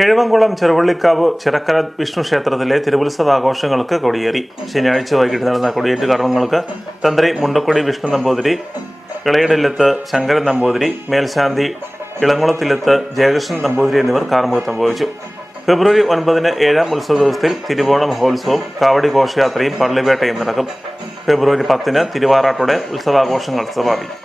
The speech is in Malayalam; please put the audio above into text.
കിഴവംകുളം ചെറുവള്ളിക്കാവ് ചിറക്കര വിഷ്ണു ക്ഷേത്രത്തിലെ തിരുവുത്സവ ആഘോഷങ്ങൾക്ക് കൊടിയേറി. ശനിയാഴ്ച വൈകിട്ട് നടന്ന കൊടിയേറ്റ് കർമ്മങ്ങൾക്ക് തന്ത്രി മുണ്ടക്കൊടി വിഷ്ണു നമ്പൂതിരി ഇളയിടല്ലത്ത് ശങ്കരൻ നമ്പൂതിരി മേൽശാന്തി ഇളങ്കുളത്തിലത്ത് ജയകൃഷ്ണൻ നമ്പൂതിരി എന്നിവർ കാർമുഖത്വം വഹിച്ചു. ഫെബ്രുവരി ഒൻപതിന് ഏഴാം ഉത്സവ ദിവസത്തിൽ തിരുവോണ മഹോത്സവവും കാവടി ഘോഷയാത്രയും പള്ളിവേട്ടയും നടക്കും. ഫെബ്രുവരി പത്തിന് തിരുവാറാട്ടോടെ ഉത്സവാഘോഷങ്ങൾ സമാപിക്കും.